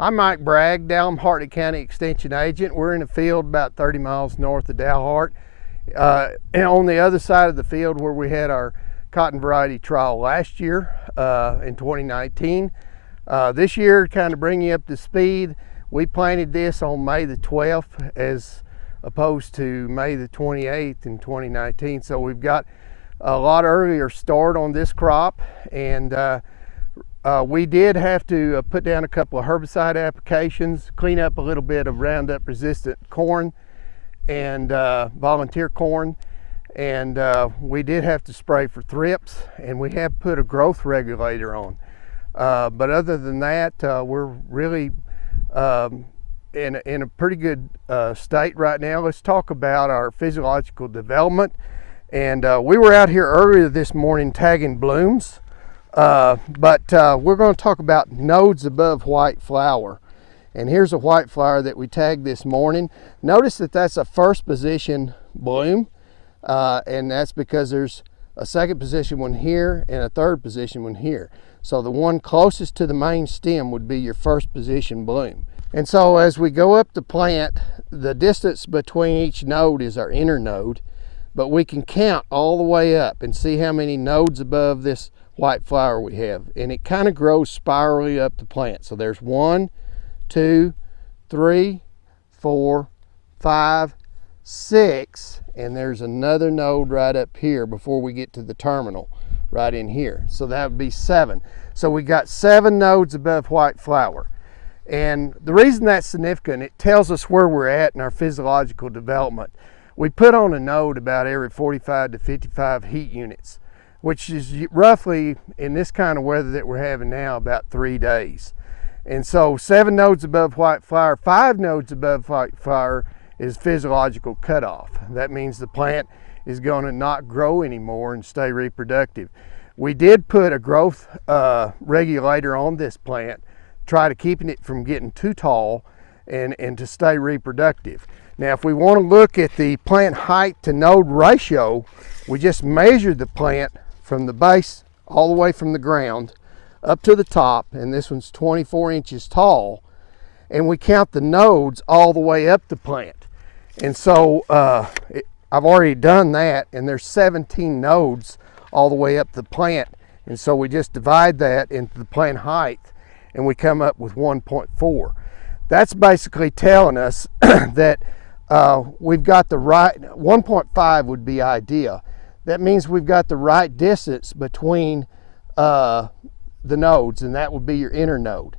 I'm Mike Bragg, Dallam Hartley County Extension Agent. We're in a field about 30 miles north of Dalhart, and on the other side of the field where we had our cotton variety trial last year in 2019. This year, to kind of bring you up to speed, we planted this on May the 12th as opposed to May the 28th in 2019. So we've got a lot earlier start on this crop, and we did have to put down a couple of herbicide applications, clean up a little bit of Roundup resistant corn and volunteer corn, and we did have to spray for thrips, and we have put a growth regulator on. But other than that, we're really in a pretty good state right now. Let's talk about our physiological development. And we were out here earlier this morning tagging blooms. But we're going to talk about nodes above white flower. And here's a white flower that we tagged this morning. Notice that that's a first position bloom, and that's because there's a second position one here and a third position one here. So the one closest to the main stem would be your first position bloom. And so as we go up the plant, the distance between each node is our inner node, but we can count all the way up and see how many nodes above this white flower we have, and it kind of grows spirally up the plant. So there's 1, 2, 3, 4, 5, 6, and there's another node right up here before we get to the terminal right in here. So that would be 7. So we got 7 nodes above white flower. And the reason that's significant, it tells us where we're at in our physiological development. We put on a node about every 45 to 55 heat units, which is roughly, in this kind of weather that we're having now, about 3 days. And so 7 nodes above white flower, 5 nodes above white flower is physiological cutoff. That means the plant is going to not grow anymore and stay reproductive. We did put a growth regulator on this plant, try to keeping it from getting too tall and to stay reproductive. Now, if we want to look at the plant height to node ratio, we just measured the plant from the base all the way from the ground up to the top, and this one's 24 inches tall, and we count the nodes all the way up the plant. And so I've already done that, and there's 17 nodes all the way up the plant, and so we just divide that into the plant height and we come up with 1.4. That's basically telling us that we've got the right, 1.5 would be ideal. That means we've got the right distance between the nodes, and that would be your inner node.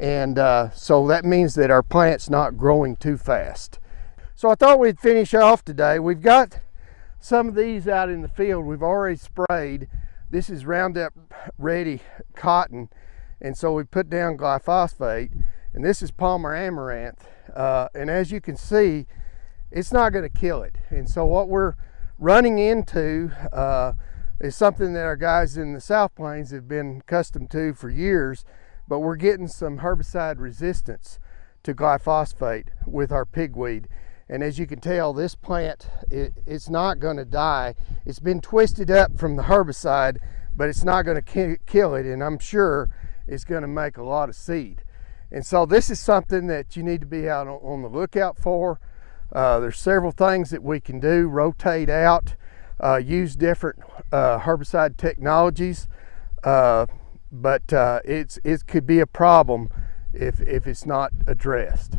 And so that means that our plant's not growing too fast. So I thought we'd finish off today. We've got some of these out in the field. We've already sprayed. This is Roundup ready cotton, and so we put down glyphosate, and this is Palmer amaranth. And as you can see, it's not going to kill it. And so what we're running into is something that our guys in the South Plains have been accustomed to for years, but we're getting some herbicide resistance to glyphosate with our pigweed. And as you can tell, this plant, it's not going to die. It's been twisted up from the herbicide, but it's not going to kill it, and I'm sure it's going to make a lot of seed. And so this is something that you need to be out on the lookout for. There's several things that we can do: rotate out, use different herbicide technologies, but it could be a problem if it's not addressed.